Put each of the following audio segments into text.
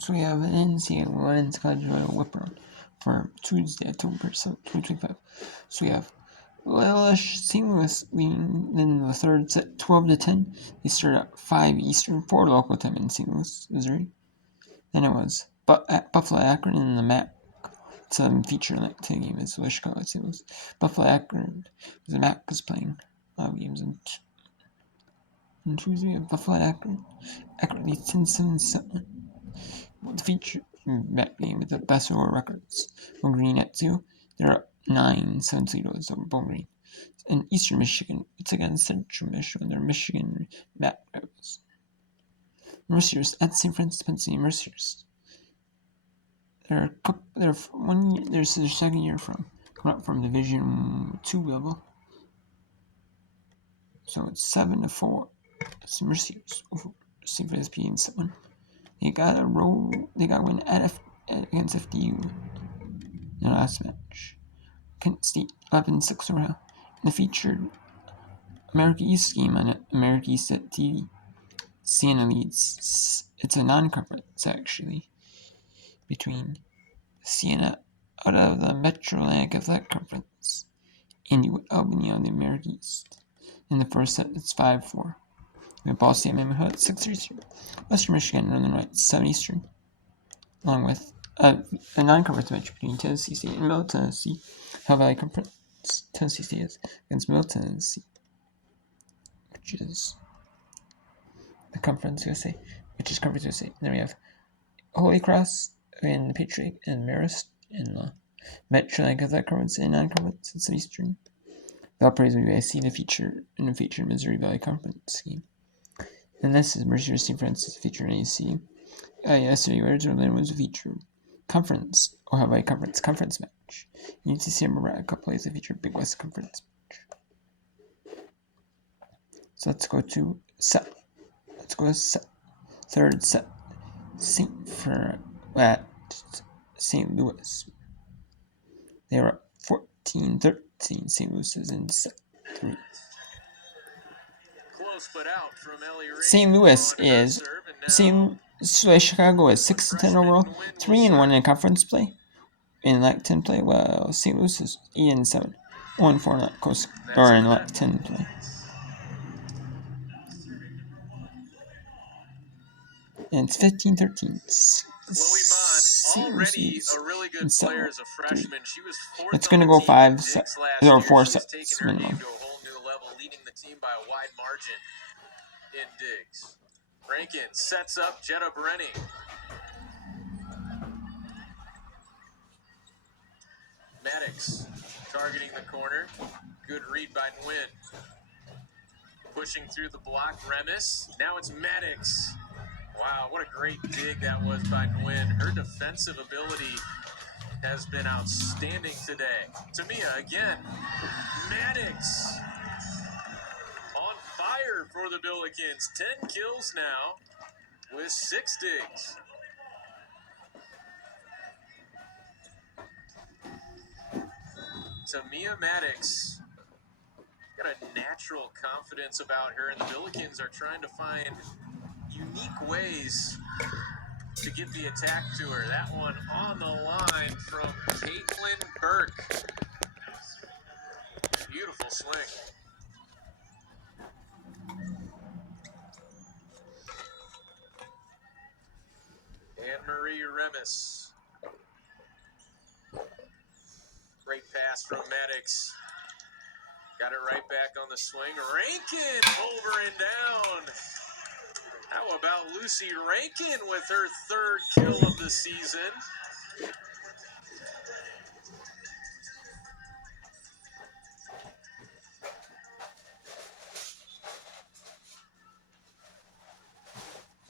So we have an NCAA Women's College Royal Whip Around for Tuesday, October 7th, 2025. So we have St. Louis leading in the third set, 12-10. They started at 5 Eastern, 4 local time in St. Louis, Missouri. Then it was Buffalo Akron in the MAC. It's a feature length to the game is what Chicago St. Louis. Buffalo Akron, the MAC is playing games on Tuesday. We have Buffalo Akron. Akron leads 10-7. The feature MAC game with the best overall records. Bowling Green at 2. They're up 9-7 over Bowling Green. In Eastern Michigan, it's against Central Michigan. They're Michigan MAC rivals. Mercyhurst at St. Francis, Pennsylvania. Mercyhurst. They're their second year from coming up from Division 2 level. So it's 7-4. It's Mercyhurst over St. Francis P in set one. They got a win against FDU in the last match. Kent State 11-6 overall. The featured America East game on America East at TV. Siena leads. It's a non-conference actually between Siena out of the Metro Atlantic Athletic Conference and Albany on the America East. In the first set, it's 5-4. We have Ball State Mammoth at 6 Eastern. Western Michigan Northern Lights 7 Eastern, along with a non-conference match between Tennessee State and Middle Tennessee. Ohio Valley Conference. Tennessee State is against Middle Tennessee, which is the Conference USA. And then we have Holy Cross and the Patriot and Marist in the Metro Atlantic Conference and non-conference. It's Eastern. Valparaiso UIC the feature Missouri Valley Conference game. And this is Mercer St. Francis feature in AC. Yesterday, Arizona was a feature conference Ohio Valley conference match. UTC and Nebraska plays a feature Big West Conference match. So let's go to set. Third set. At St. Louis. They were up 14-13. St. Louis is in set 3. St. Louis is Chicago is 6-10 overall, 3-1 in conference play. In LAC-10 play, well, St. Louis is 8-7, 1-4 in coast or in LAC-10 play. And it's 15-13. St. Louis is in set 3. It's going to go 5 sets or 4 sets minimum. Leading the team by a wide margin in digs. Rankin sets up Jetta Brenning. Maddox targeting the corner. Good read by Nguyen. Pushing through the block, Remis. Now it's Maddox. Wow, what a great dig that was by Nguyen. Her defensive ability has been outstanding today. Tamia again. Maddox on fire for the Billikens. 10 kills now with 6 digs. Tamia Maddox got a natural confidence about her, and the Billikens are trying to find unique ways to get the attack to her. That one on the line from Caitlin Burke. Beautiful swing. Anne-Marie Remis. Great pass from Maddox. Got it right back on the swing. Rankin over and down. How about Lucy Rankin with her 3rd kill of the season?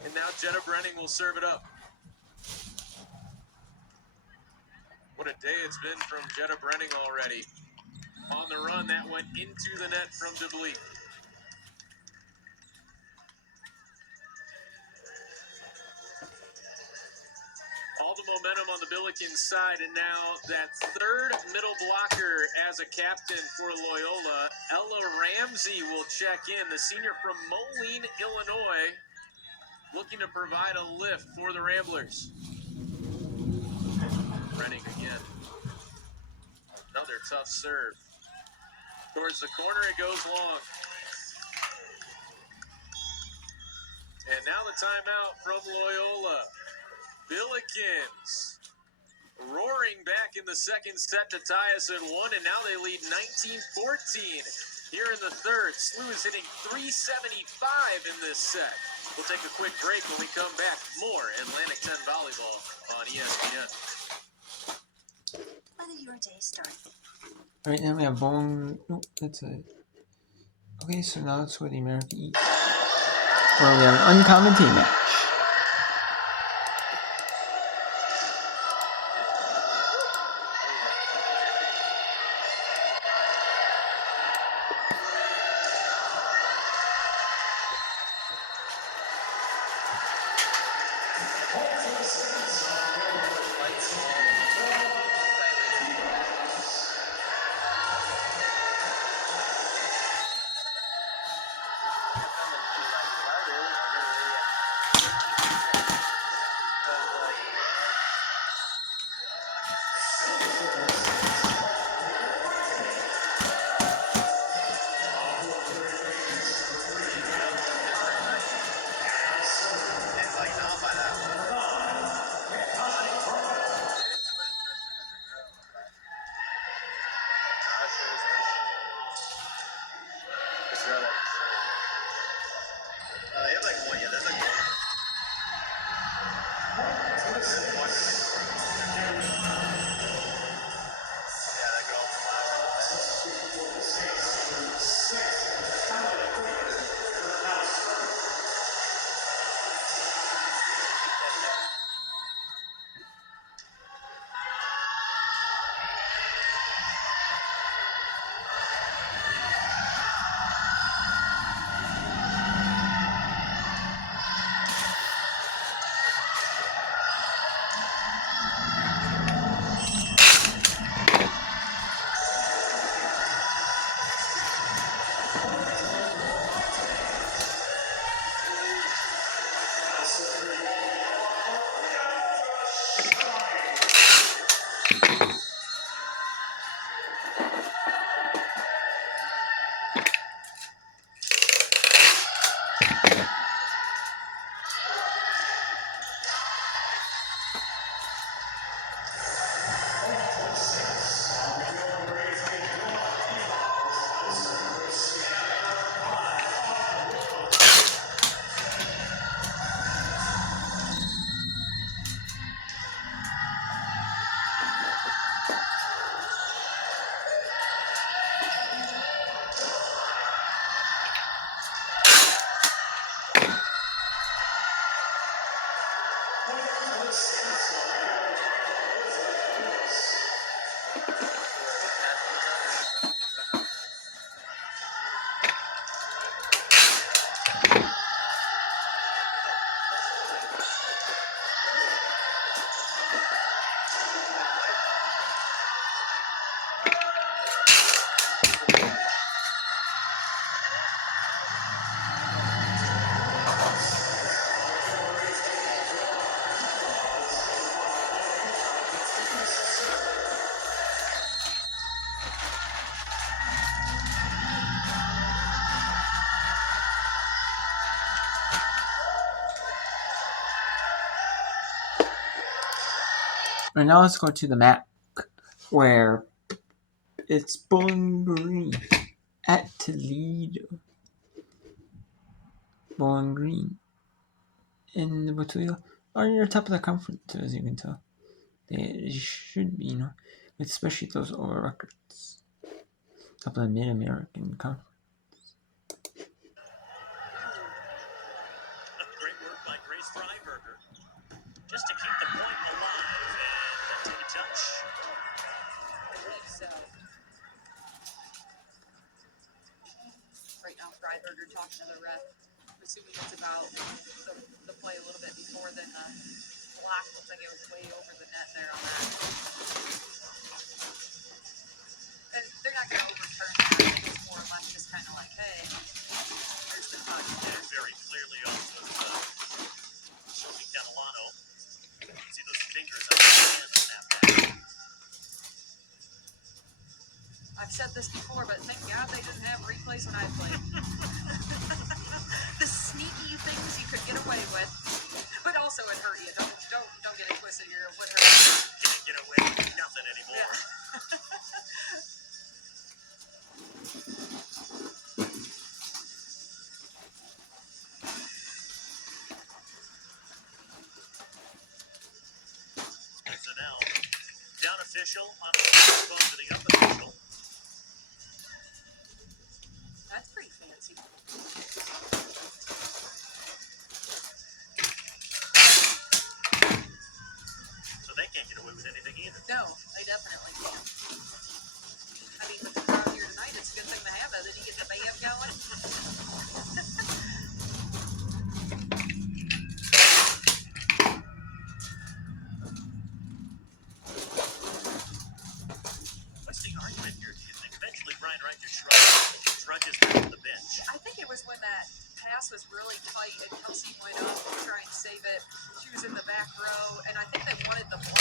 And now Jetta Brenning will serve it up. What a day it's been from Jetta Brenning already. On the run, that went into the net from DeBleek. All the momentum on the Billikens side, and now that 3rd middle blocker as a captain for Loyola, Ella Ramsey will check in, the senior from Moline, Illinois. looking to provide a lift for the Ramblers. Renning again. Another tough serve. Towards the corner, it goes long. And now the timeout from Loyola. Billikens roaring back in the second set to tie us at 1, and now they lead 19-14 here in the third. SLU is hitting .375 in this set. We'll take a quick break. When we come back, more Atlantic 10 Volleyball on ESPN. Let your day start. All right, now we have bowling. Nope, that's it. Okay, so now it's for the American East, where we have an uncommon team match. And now let's go to the map, where it's Bowling Green at Toledo. Bowling Green and the Toledo are near the top of the conference, as you can tell. They should be, especially those over records. Top of the Mid-American Conference. Great work by Grace Freiberger. Just to keep the point alive and take a touch. I believe so. Right now, Freiberger talking to the ref. I'm assuming it's about the play a little bit before then the block. Looks like it was way over the net there on that. And they're not going to overturn that. I think it's more or less just kind of like, hey, there's the touch. And very clearly off of said this before, but thank God they didn't have replays when I played. The sneaky things you could get away with, but also it hurt you. Don't get it twisted here. What hurt you? Can't get away with nothing anymore. Yeah. So now, down official on the phone to the up official. That's pretty fancy. So they can't get away with anything either. No, they definitely can't. I mean, with the crowd here tonight, it's a good thing to have that. Then you get the band going. What's the argument here, do you think? Eventually, Brian Reicher trudges back to the bench. I think it was when that pass was really tight and Kelsey went up to try and save it. She was in the back row, and I think they wanted the ball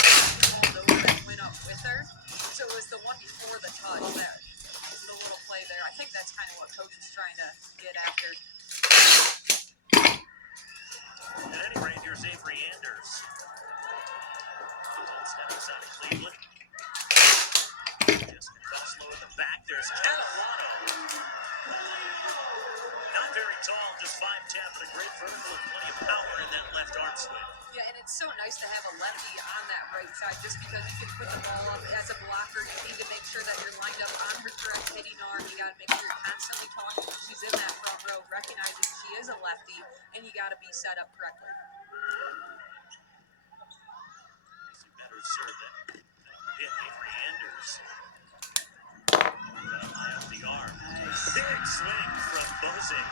over that went up with her. So it was the one before the touch, that the little play there. I think that's kind of what Coach is trying to get after. At any rate, here's Avery Anders. Steps out of Cleveland. Jessica Coslow at the back. There's Catalano. Not very tall, just 5'10", but a great vertical and plenty of power in that left arm swing. Yeah, and it's so nice to have a lefty on that right side just because you can put the ball up as a blocker. You need to make sure that you're lined up on her correct hitting arm. You got to make sure you're constantly talking when she's in that front row, recognizing she is a lefty, and you got to be set up correctly. Better serve that hit Avery Anders. High up the arm. Big swing from Bozek.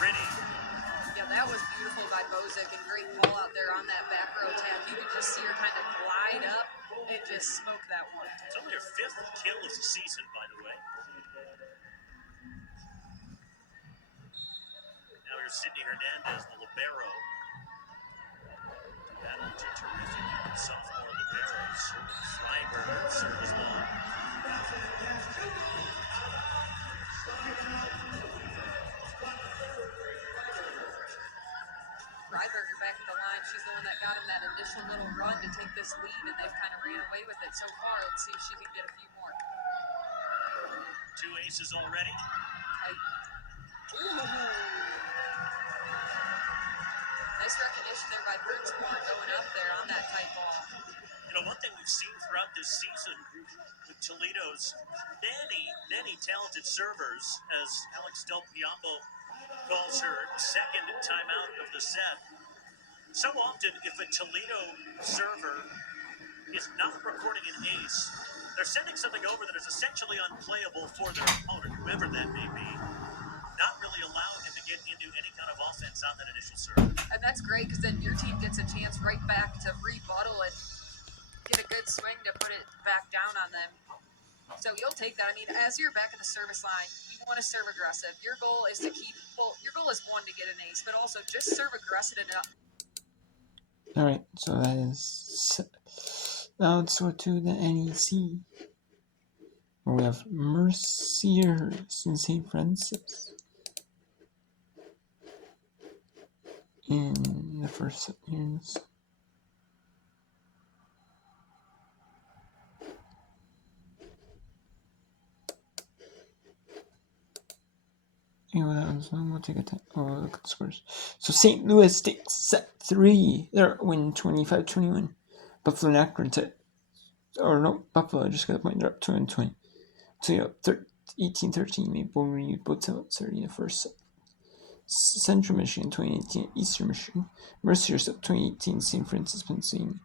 Pretty. Yeah, that was beautiful by Bozek and great ball out there on that back row tap. You could just see her kind of glide up and just smoke that one. It's only her 5th kill of the season, by the way. Now here's Sydney Hernandez, the libero. Battle to terrific sophomore liberos. Freiberger serves long. Freiberger back at the line. She's the one that got him that initial little run to take this lead, and they've kind of ran away with it so far. Let's see if she can get a few more. 2 aces already. Ooh. Nice recognition there by Brooksborn going up there on that tight ball. You know, one thing we've seen throughout this season with Toledo's many talented servers, as Alex Del Piombo calls her second timeout of the set. So often, if a Toledo server is not recording an ace, they're sending something over that is essentially unplayable for their opponent, whoever that may be, not really allowing him to get into any kind of offense on that initial serve. And that's great because then your team gets a chance right back to rebuttal and get a good swing to put it back down on them. So you'll take that. I mean, as you're back in the service line, you want to serve aggressive. Your goal is to keep, well, your goal is one, to get an ace, but also just serve aggressive enough. All right, so that is. Now let's go to the NEC, where we have Mercyhurst and St. Francis in the first set here. We'll take a time. Oh, look at the scores. So St. Louis takes set 3. They're winning 25-21. Buffalo and Akron Buffalo just got a point. They're up 2-20. So you're up 18-13. Maple Reed both out 30 in the first set. Central Michigan 2018. Eastern Michigan. Mercyhurst up 2018. St. Francis, Pennsylvania.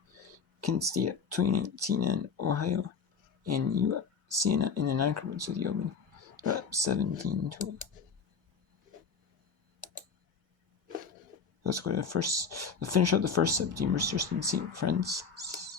Kent State up 2018. And Ohio. And Siena in the non-conference with the Open. They're up 17-12. Let's go to the finish out the first set between Mercyhurst and St. Francis.